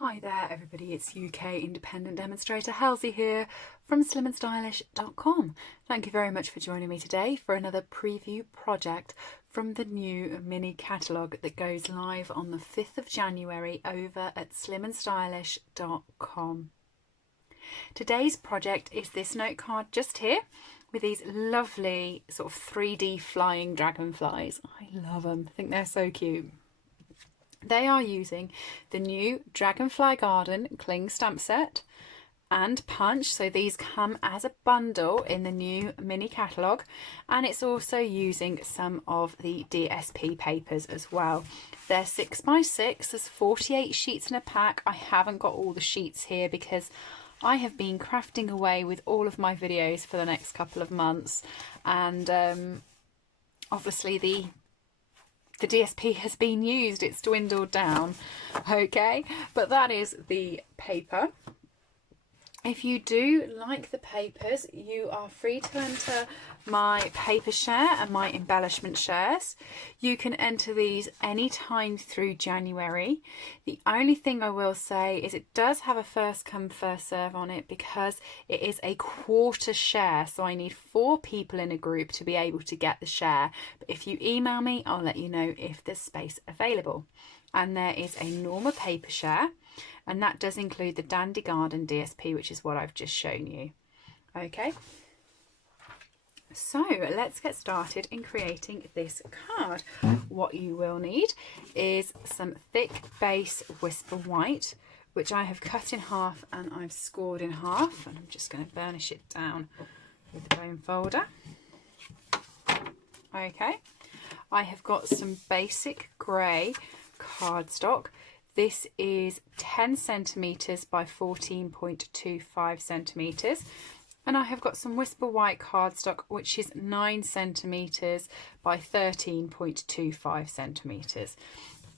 Hi there everybody, it's UK independent demonstrator Halsey here from SlimmandStylish.com. Thank you very much for joining me today for another preview project from the new mini catalogue that goes live on the 5th of January over at SlimmandStylish.com. Today's project is this note card just here with these lovely sort of 3D flying dragonflies. I love them, I think they're so cute. They are using the new Dragonfly Garden Cling Stamp Set and Punch, so these come as a bundle in the new mini catalogue, and it's also using some of the DSP papers as well. They're 6x6, there's 48 sheets in a pack. I haven't got all the sheets here because I have been crafting away with all of my videos for the next couple of months, and obviously the DSP has been used, it's dwindled down, okay, but that is the paper. If you do like the papers, you are free to enter my paper share and my embellishment shares. You can enter these anytime through January. The only thing I will say is it does have a first come first serve on it because it is a quarter share, so I need 4 people in a group to be able to get the share. But if you email me, I'll let you know if there's space available. And there is a normal paper share, and that does include the Dandy Garden DSP, which is what I've just shown you. Okay, so let's get started in creating this card. What you will need is some thick base Whisper White, which I have cut in half and I've scored in half, and I'm just going to burnish it down with the bone folder. Okay, I have got some basic grey cardstock. This is 10 centimeters by 14.25 centimeters, and I have got some Whisper White cardstock, which is 9 centimeters by 13.25 centimeters.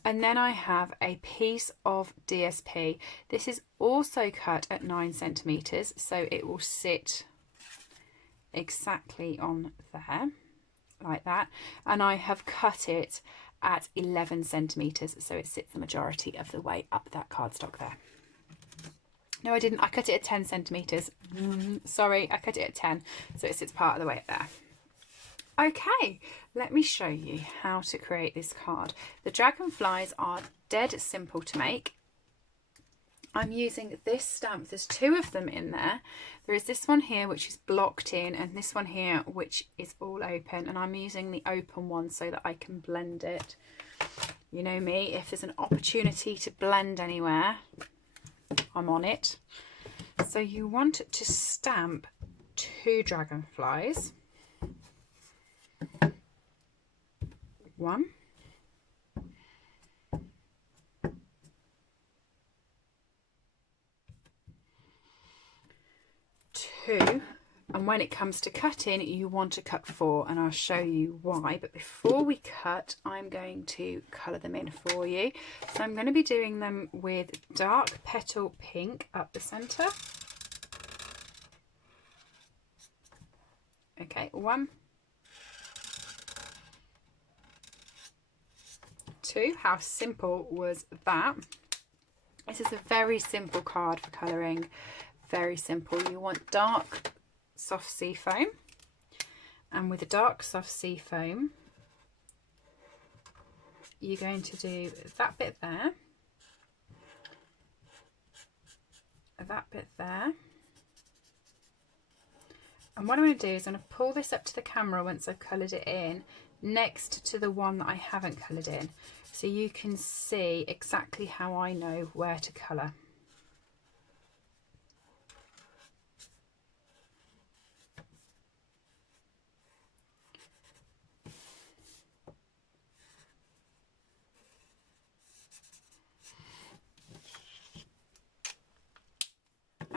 And then I have a piece of DSP. This is also cut at 9 centimeters, so it will sit exactly on there like that, and I have cut it at 11 centimeters, so it sits the majority of the way up that cardstock there. No, I didn't. I cut it at 10 centimeters. Sorry, I cut it at 10, so it sits part of the way up there. Okay, let me show you how to create this card. The dragonflies are dead simple to make. I'm using this stamp. There's 2 of them in there. There is this one here which is blocked in, and this one here which is all open, and I'm using the open one so that I can blend it. You know me, if there's an opportunity to blend anywhere, I'm on it. So you want to stamp 2 dragonflies. 1. 2, and when it comes to cutting, you want to cut 4, and I'll show you why. But before we cut, I'm going to colour them in for you. So I'm going to be doing them with dark petal pink up the centre. Okay, 1, 2. How simple was that? This is a very simple card for colouring. Very simple. You want dark soft sea foam, and with the dark soft sea foam you're going to do that bit there, that bit there, and what I'm going to do is I'm going to pull this up to the camera once I've coloured it in next to the one that I haven't coloured in, so you can see exactly how I know where to colour.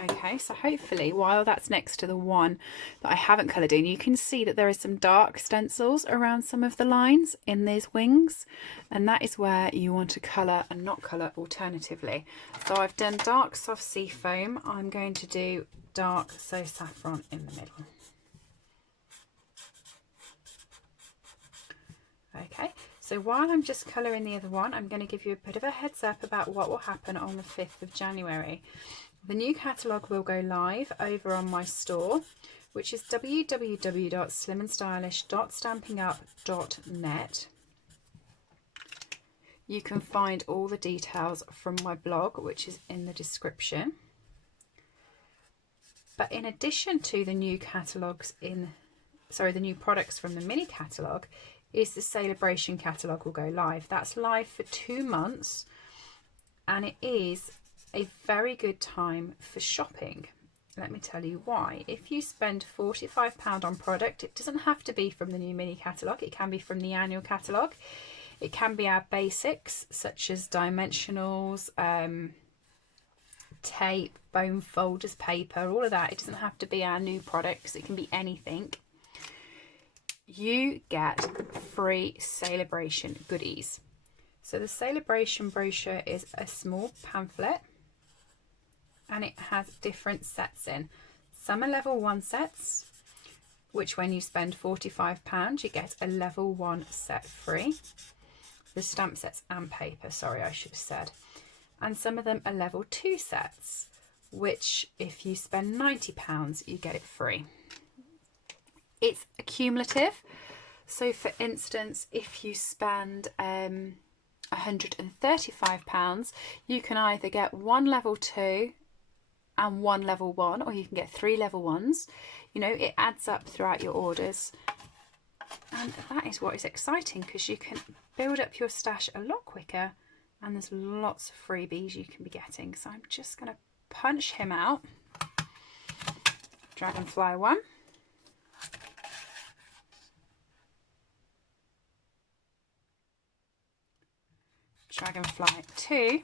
Okay, so hopefully while that's next to the one that I haven't coloured in, you can see that there is some dark stencils around some of the lines in these wings, and that is where you want to colour and not colour alternatively. So I've done dark soft sea foam. I'm going to do dark so saffron in the middle. Okay, So while I'm just colouring the other one, I'm going to give you a bit of a heads up about what will happen on the 5th of January. The new catalogue will go live over on my store, which is www.slimmandstylish.stampinup.net. You can find all the details from my blog, which is in the description. But in addition to the new catalogues the new products from the mini catalogue, is the Celebration catalogue will go live. That's live for 2 months, and it is a very good time for shopping. Let me tell you why. If you spend £45 on product, it doesn't have to be from the new mini catalogue. It can be from the annual catalogue. It can be our basics such as dimensionals, tape, bone folders, paper, all of that. It doesn't have to be our new products. It can be anything. You get free Celebration goodies. So the Celebration brochure is a small pamphlet, and it has different sets in. Some are level 1 sets, which when you spend £45 you get a level 1 set free. The stamp sets and paper, sorry, I should have said. And some of them are level 2 sets, which if you spend £90 you get it free. It's accumulative, so for instance, if you spend £135, you can either get 1 level 2 and 1 level 1, or you can get 3 level 1s. You know, it adds up throughout your orders, and that is what is exciting, because you can build up your stash a lot quicker, and there's lots of freebies you can be getting. So I'm just going to punch him out. Dragonfly 1. Dragonfly 2,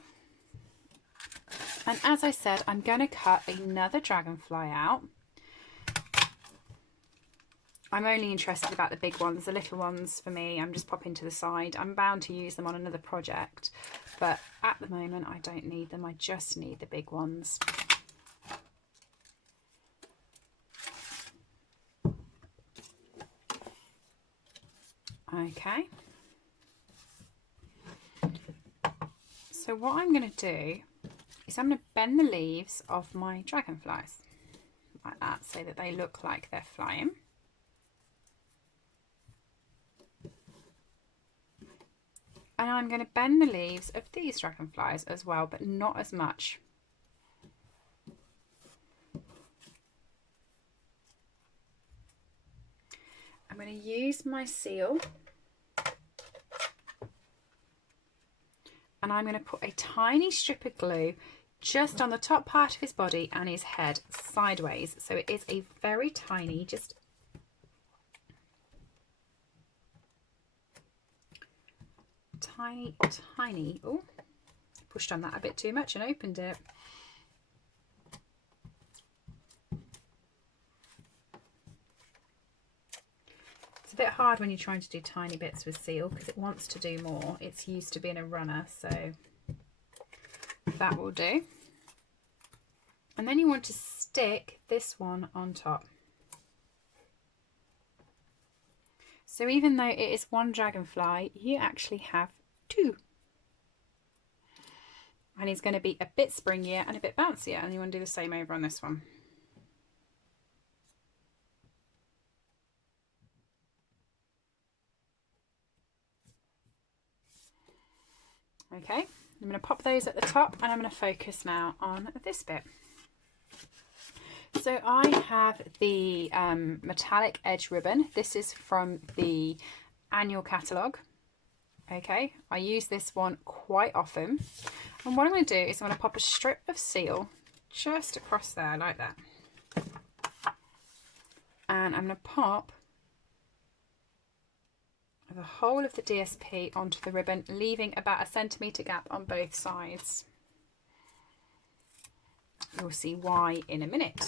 and as I said, I'm going to cut another dragonfly out. I'm only interested about the big ones. The little ones for me, I'm just popping to the side. I'm bound to use them on another project, but at the moment I don't need them. I just need the big ones. Okay. So what I'm going to do is I'm going to bend the leaves of my dragonflies like that, so that they look like they're flying. And I'm going to bend the leaves of these dragonflies as well, but not as much. I'm going to use my seal, and I'm going to put a tiny strip of glue just on the top part of his body and his head sideways. So it is a very tiny, just tiny, oh, pushed on that a bit too much and opened it. It's a bit hard when you're trying to do tiny bits with seal, because it wants to do more. It's used to being a runner, so that will do. And then you want to stick this one on top. So even though it is one dragonfly, you actually have 2. And he's going to be a bit springier and a bit bouncier, and you want to do the same over on this one. Okay, I'm going to pop those at the top, and I'm going to focus now on this bit. So I have the metallic edge ribbon. This is from the annual catalogue. Okay, I use this one quite often. And what I'm going to do is I'm going to pop a strip of seal just across there like that. And I'm going to pop the whole of the DSP onto the ribbon, leaving about a centimetre gap on both sides. You'll see why in a minute.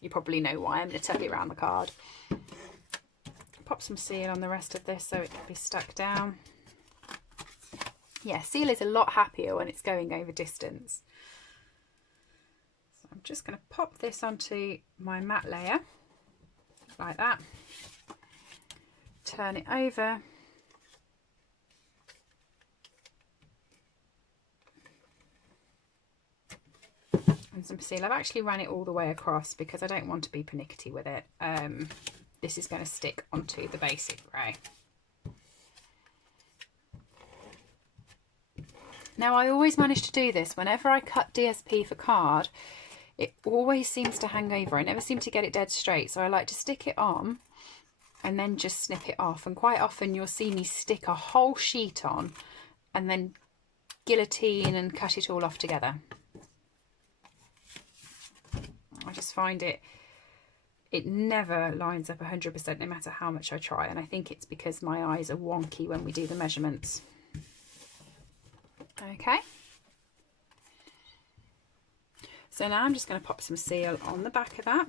You probably know why. I'm going to tuck it around the card. Pop some seal on the rest of this so it can be stuck down. Yeah, seal is a lot happier when it's going over distance. So I'm just going to pop this onto my matte layer like that. Turn it over, some seal. I've actually ran it all the way across because I don't want to be pernickety with it. This is going to stick onto the basic grey. Now I always manage to do this whenever I cut DSP for card. It always seems to hang over. I never seem to get it dead straight, so I like to stick it on and then just snip it off. And quite often you'll see me stick a whole sheet on and then guillotine and cut it all off together. I just find it never lines up 100% no matter how much I try, and I think it's because my eyes are wonky when we do the measurements. Okay, so now I'm just going to pop some seal on the back of that.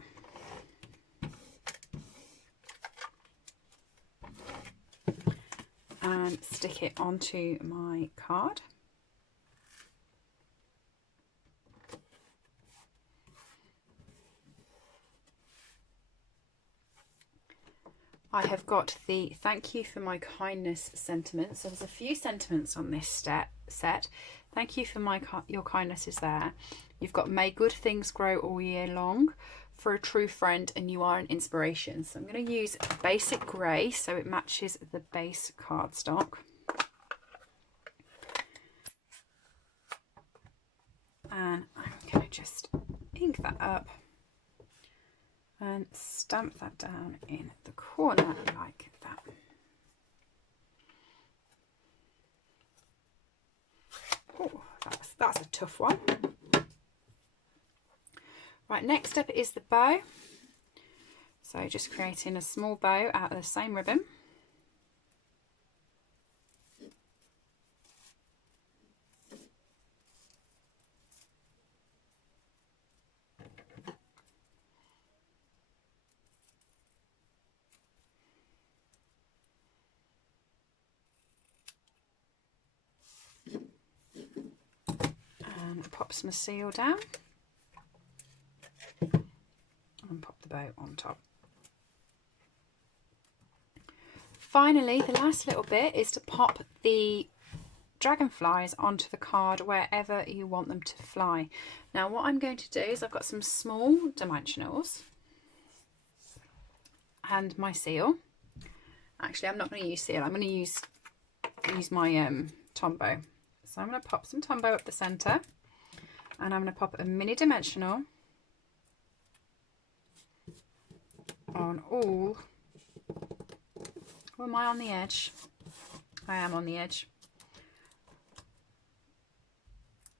And stick it onto my card. I have got the thank you for my kindness sentiments. So there's a few sentiments on this set. Thank you for your kindness is there. You've got may good things grow all year long, for a true friend, and you are an inspiration. So I'm going to use basic grey so it matches the base cardstock. And I'm going to just ink that up and stamp that down in the corner like that. Oh, that's a tough one. Right, next up is the bow. So just creating a small bow out of the same ribbon. And pop some seal down and pop the bow on top. Finally, the last little bit is to pop the dragonflies onto the card wherever you want them to fly. Now what I'm going to do is I've got some small dimensionals and my seal. Actually, I'm not going to use seal, I'm going to use my Tombow. So I'm going to pop some Tombow up the centre, and I'm going to pop a mini dimensional on all. Or am I on the edge? I am on the edge.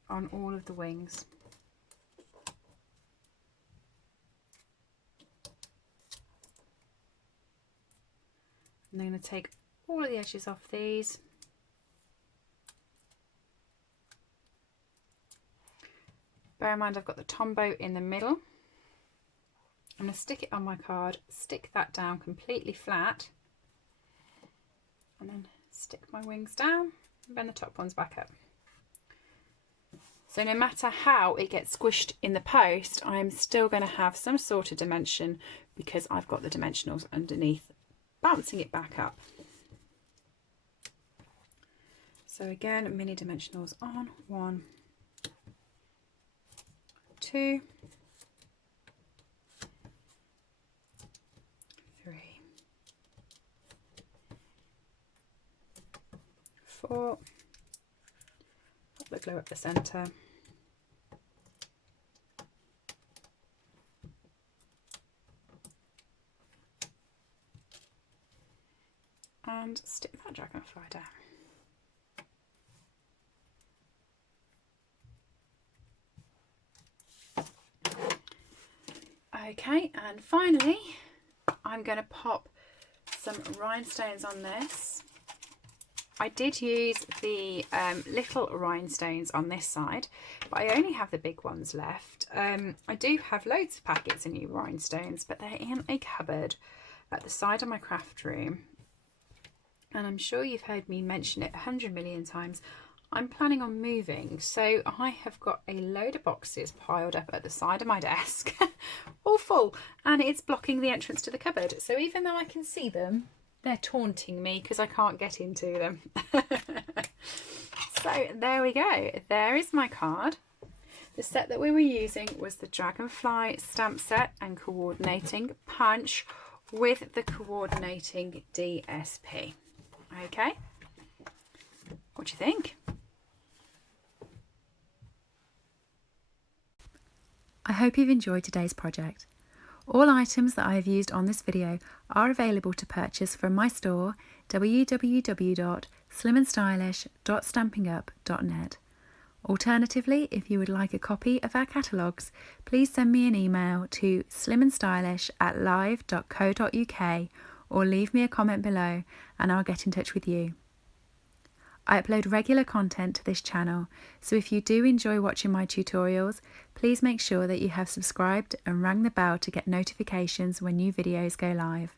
On all of the wings. And I'm going to take all of the edges off these. Bear in mind I've got the Tombow in the middle. I'm going to stick it on my card, stick that down completely flat, and then stick my wings down and bend the top ones back up. So no matter how it gets squished in the post, I'm still going to have some sort of dimension because I've got the dimensionals underneath, bouncing it back up. So again, mini dimensionals on, 1, 2, 3, 4, pop the glue up the centre, and stick that dragonfly down. Okay, and finally I'm going to pop some rhinestones on this. I did use the little rhinestones on this side, but I only have the big ones left. I do have loads of packets of new rhinestones, but they're in a cupboard at the side of my craft room. And I'm sure you've heard me mention it 100 million times. I'm planning on moving, so I have got a load of boxes piled up at the side of my desk, all full, and it's blocking the entrance to the cupboard. So even though I can see them, they're taunting me because I can't get into them. So there we go. There is my card. The set that we were using was the Dragonfly stamp set and coordinating punch with the coordinating DSP. Okay, what do you think? I hope you've enjoyed today's project. All items that I have used on this video are available to purchase from my store www.slimmandstylish.stampinup.net. Alternatively, if you would like a copy of our catalogues, please send me an email to slimmandstylish@live.co.uk or leave me a comment below and I'll get in touch with you. I upload regular content to this channel, so if you do enjoy watching my tutorials, please make sure that you have subscribed and rang the bell to get notifications when new videos go live.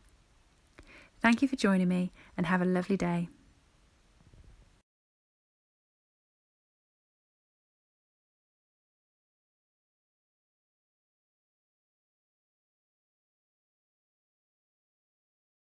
Thank you for joining me and have a lovely day.